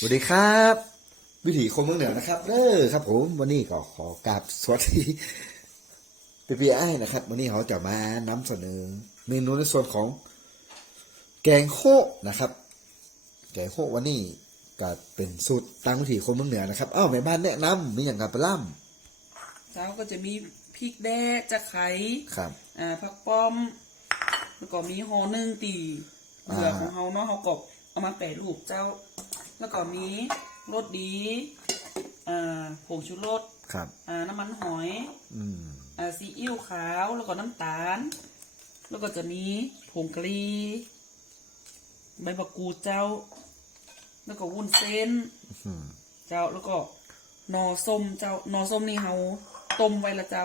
สวัสดีครับ วิถีคนเมืองเหนือนะครับเด้อครับ ผมวันนี้ก็ขอกราบสวัสดีพี่พี่ไอ้ายนะครับ วันนี้เขาจะมานำเสนอ เมนูในส่วนของ แกงโฮะนะครับ แกงโฮะวันนี้ก็เป็นสูตรตามวิถีคนเมืองเหนือนะครับอ้าวแม่บ้านแนะนำมีอย่างกับปลาล่เจ้าก็จะมีพริกแดงจะไข่ำครับอ่าผักป้อมแล้วก็มีห่อนึ่งตีเหลืออ่าของเฮาเนาะเฮาก็เอามาแปะรูปเจ้า แล้วก็มีรสดีอ่าผงชูรสครับ อ่าน้ำมันหอยอืมอ่าซีอิ๊วขาวแล้วก็น้ำตาล แล้วก็จะมีผงกะหรี่ใบมะกรูดเจ้า แล้วก็วุ้นเส้น อืมเจ้าแล้วก็หนอส้มเจ้าหนอส้มนี่เฮาต้มไว้ละเจ้า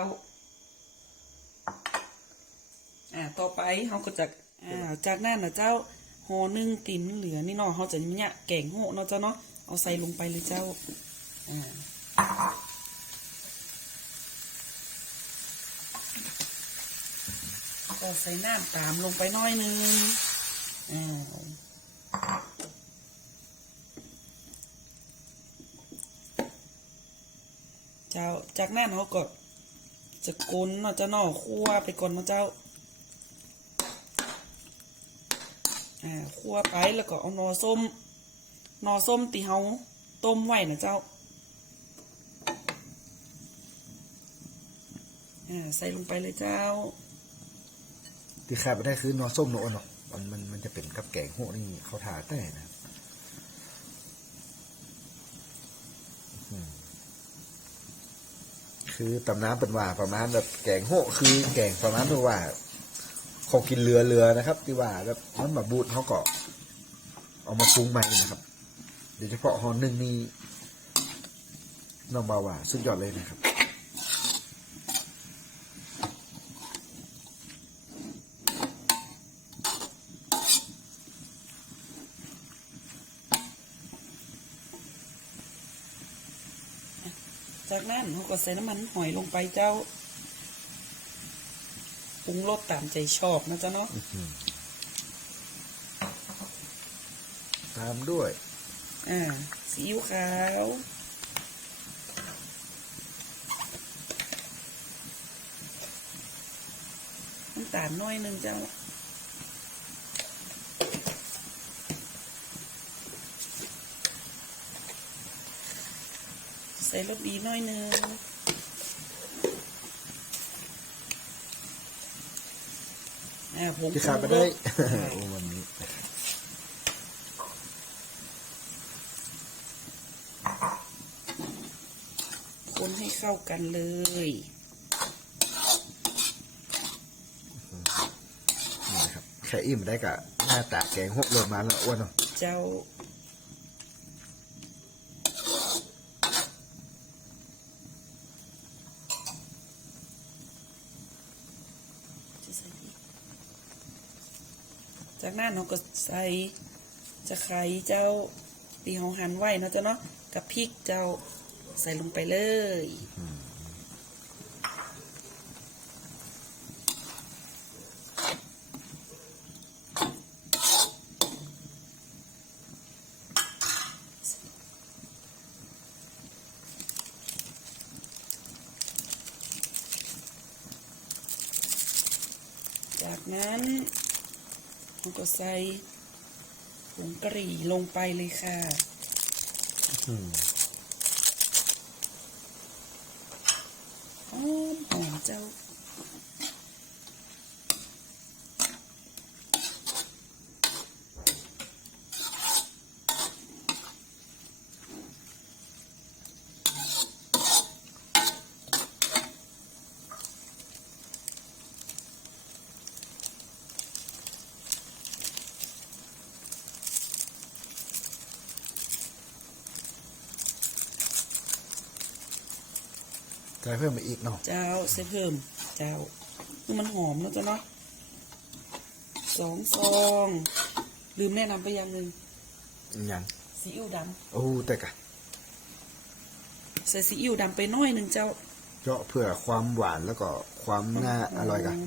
อ่า ต่อไปเฮาก็จะอ่าจากนั้นนะเจ้า ห่อหนึ่งตินเหลือนี่เนาะเฮาจะเนี่ยแกงโหเนาะเจ้าเนาะเอาใส่ลงไปเลยเจ้าอ่าก็ใส่น้ำตามลงไปน้อยนึงอ่าเจ้าจากนั้นเขาก็จะกลนเนาะเจ้าเนาะคั่วไปก่อนเนาะเจ้า อ่าคั่วไปแล้วก็เอานอส้มนอส้มตีเฮาต้มไว้นะเจ้าอ่าใส่ลงไปเลยเจ้าที่ขาดไม่ได้คือนอส้มโนอนเนาะมันมันมันจะเป็นกับแกงโฮะนี่เขาทาแต่นะคือตำน้ำเป็นว่าประมาณแบบแกงโฮะคือแกงประมาณแบบว่า เขากินเรือเรือนะครับที่ว่าแบบมันแบบบูดเขาก็เอามาปรุงใหม่นะครับโดยเฉพาะฮอนหนึ่งนี่น้องบาว่าสุดยอดเลยนะครับจากนั้นเขาก็ใส่น้ำมันหอยลงไปเจ้า ปรุงรสตามใจชอบนะเจ้าเนาะตามด้วย อ่าซีอิ๊วขาวน้ำตาลน้อยหนึงเจ้าใส่รสดีน้อยหนึง อ่าผงที่ขาดไม่ปรุงรได้สโอ้วันนี้คนให้เข้ากันเลยนี่นะครับแค่อิ่มได้กับหน้าตาแกงโฮะเริ่มมาแล้วอ้วนเนาะเจ้า จากนั้นเราก็ใส่จะไข่เจ้าตีเฮาหั่นไว้เนาะเจ้าเนาะกับพริกเจ้าใส่ลงไปเลยจากนั้น เราก็ใส่ผงกะหรี่ลงไปเลยค่ะอืมหอมหอมเจ้า ใส่เพิ่มมาอีกเนาะเจ้าใส่เพิ่ม เจ้าคือมันหอมแล้วจ้ะเนาะสองซองลืมแนะนำไปอย่างหนึ่งยังซีอิ๊วดโอ้แต่กะำใส่ซีอิ๊วดำไปหน้อยหนึ่งเจ้าเจาะเพื่อความหวานแล้วก็ความน่าอร่อยกันหม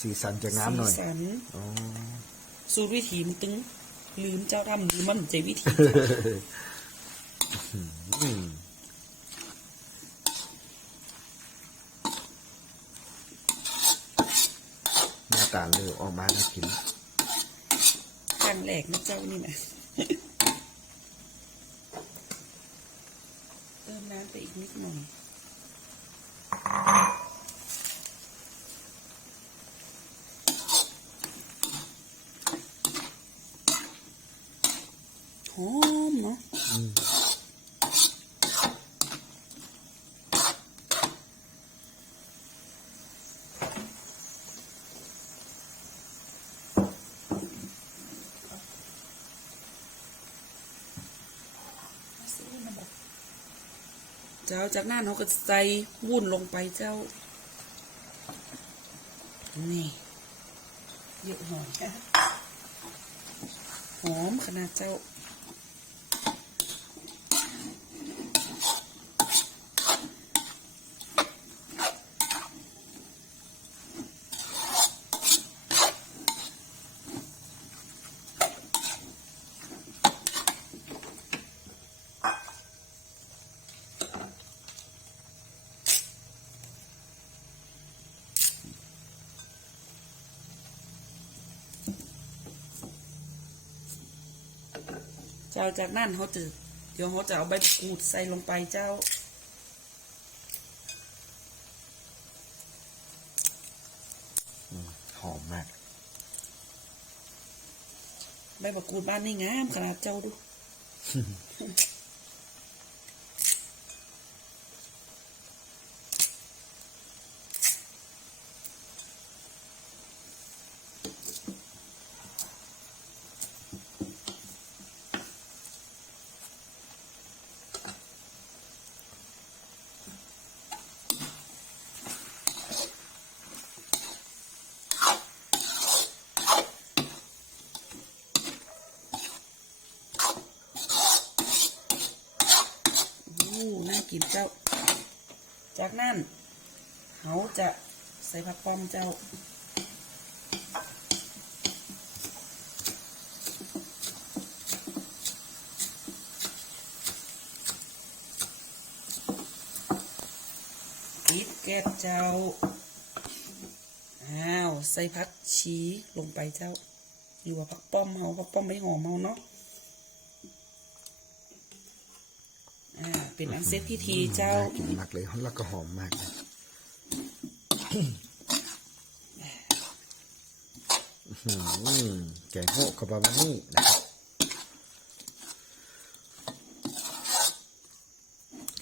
สีสันจะงามหน่อยสีสันอ๋อสูตรวิถีมันตึงลืมเจ้าทำลืมมันใจวิธี อืมหน้าตาเลยออกมาน่ากินครั้งแรกนะเจ้านี่นะเติมน้ำไปอีกนิดหน่อยหอมเนาะ จ้า จากนั้นเขาก็ใส่วุ้นลงไปเจ้า นี่เยอะหน่อยหอมขนาดเจ้า เจ้าจากนั้นเขาจะเดี๋ยวเขาจะเอาใบมะกรูดใส่ลงไปเจ้า หอมมาก ใบมะกรูดบ้านนี่งามขนาดเจ้าดู อู้น่า กินเจ้า จากนั้นเขาจะใส่ผักป้อมเจ้า ปิดแก๊สเจ้า อ้าว ใส่ผักชีลงไปเจ้า อยู่ว่าผักป้อมเฮาผักป้อมไม่หอมเฮาเนาะ อ่าเป็นอันเซตพิธีเจ้า น่กินมากเลยแล้วก็หอมมากเลยอื้อหือแกงโฮะกับบาบานี่นะครับ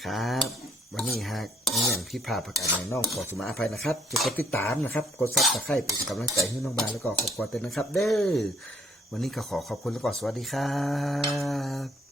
ครับ วันนี้ฮะมีอย่างที่พาประกาศในน้องขอสมาอภัยนะครับจะกดติดตามนะครับกดซับสไครป์เป็นกำลังใจให้น้องบาแล้วก็ขอบคุณเต็มนะครับ เด้อวันนี้ก็ขอขอบคุณแล้วก็สวัสดีครับ